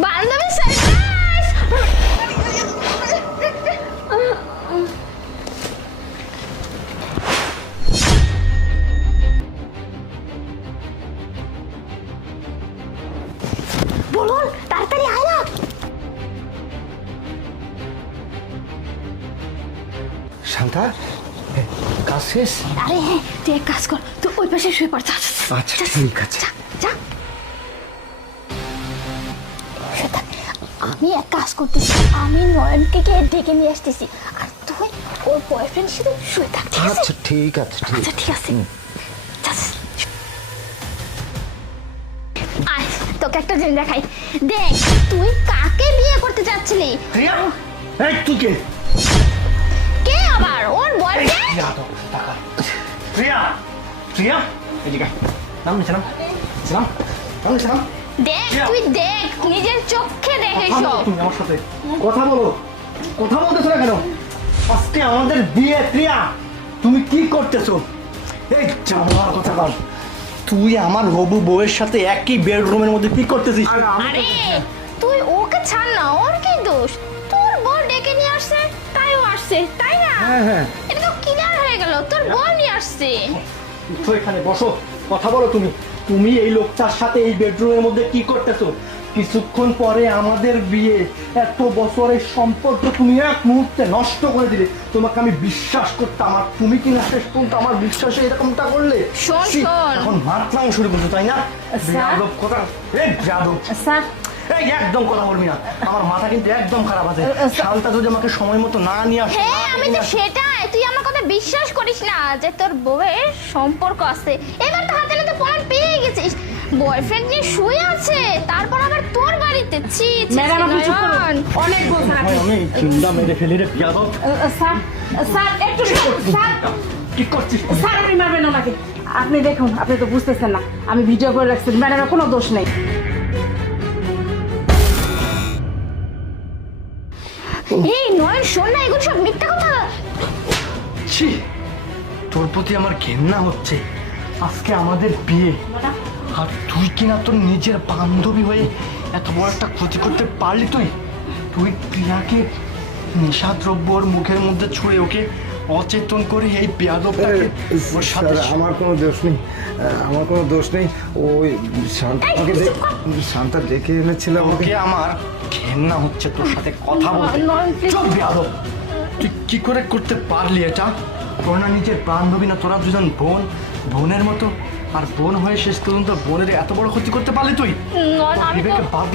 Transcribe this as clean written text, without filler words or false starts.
বান্ধবী সারপ্রাইজ। বলুন তাড়াতাড়ি আয় না। শান্তা, কাজ শেষ? আরে হ্যাঁ, তুই এক কাজ কর, তুই ওই পাশে শুয়ে পড়। যা, যা, আচ্ছা যা, ঠিক আছে। যা, যা। শুয়ে থাক। আমি এক কাজ করতেছি, আমি নয়নকে গিয়ে ডেকে নিয়ে আসতেছি, আর তুই ওর বয়ফ্রেন্ডের সাথে শুয়ে থাক, ঠিক আছে? আচ্ছা ঠিক আছে, আচ্ছা ঠিক আছে। যা, যা। আয়, তোকে একটা জিনিস দেখাই। দেখ, তুই কাকে বিয়ে করতে চাচ্ছিলি? প্রিয়া, এই তুই কে? কে আবার? ওর বয়ফ্রেন্ড? প্রিয়া তো টাকা। প্রিয়া, প্রিয়া, এদিকে আয়। নাম নিছিলাম, ছিলাম, নাম নিছিলাম। দেখ, তুই দেখ, নিজের চোখে দেখে কথা বলো সব। তুমি আমার সাথে, কথা বলো। কথা বলতেছো না কেন? আজকে আমাদের বিয়ে। প্রিয়া, তুমি কি করতেছো? এই জানোয়ার কথা বল। তুই আমার হবু বউয়ের সাথে একই বেডরুমের মধ্যে কি করতেছিস? আরে তুই ওকে ছাড় না, ওর কি দোষ? তোর বউ ডেকে নিয়ে আসছে, তাই ও আসছে, তাই না? হ্যাঁ হ্যাঁ, এটা তো ক্লিয়ার হয়ে গেল, তোর বউ নিয়ে আসছে। তো এখানে বসো, কথা বলো তুমি। তুমি এই লোকটার সাথে এই বেডরুমের মধ্যে কি করতেছো? কিছুক্ষণ পরে আমাদের বিয়ে, এত বছরের সম্পর্ক তুমি এক মুহূর্তে নষ্ট করে দিলে। তোমাকে আমি বিশ্বাস করতাম, আর তুমি কি না শেষ পর্যন্ত আমার বিশ্বাসে এরকমটা করলে? শোন, ছি, শোন। এখন মাতলাম শুরু করছো, তাই না? স্যার? বেয়াদব কথা। এই বেয়াদব, স্যার, এই একদম কথা বলবি না। আমার মাথা কিন্তু একদম খারাপ আছে। শান্তা যদি আমাকে সময় মতো না নিয়ে আসে, হ্যাঁ আমি তো সেটাই, তুই আমার কথা বিশ্বাস করিস না যে তোর বউয়ের সম্পর্ক আছে। এবার তো হাতে নাতে প্রমাণ পেয়ে গেছিস, বয়ফ্রেন্ড নিয়ে শুয়ে আছে, তারপর আবার তোর বাড়িতে। ছি ছি, ম্যাডাম আপনি চুপ করুন, নয়ন। অনেক বলছেন আপনি। আমি চিন্তা মেরে ফেলি রে বেয়াদব। স্যার, স্যার একটু স্যার, কি করছিস তুই? স্যার আপনি মারবেন ওনাকে। আপনি দেখুন, আপনি তো বুঝতেছেন না, আমি ভিডিও করে রাখছি, ম্যাডামের কোনো দোষ নেই। এই নয়ন, শোন না, এগুলো সব মিথ্যা কথা। ছি, তোর প্রতি আমার ঘেন্না হচ্ছে। আজকে আমাদের বিয়ে, আর তুই কিনা তোর নিজের বান্ধবী হয়ে এত বড় একটা ক্ষতি করতে পারলি? তুই তুই প্রিয়াকে নেশাদ্রব্য ওর মুখের মধ্যে ছুঁড়ে ওকে অচেতন করে এই বেয়াদবটাকে ওর সাথে। আমার কোনো দোষ নেই, আমার কোনো দোষ নেই। ওই শান্তা ডেকে এনেছিলাম ওকে। ওকে আমার ঘেন্না হচ্ছে তোর সাথে কথা বলতে। নয়ন, please। চুপ বেয়াদব, তুই কি করে করতে পারলি এটা? তোর না নিজের বান্ধবী না, তোরা দুজন বোনের মতো, আর বোন হয়ে শেষ পর্যন্ত বোনের এত বড় ক্ষতি করতে পারলি তুই? নয়ন, আমি তো বিবেকে বাদ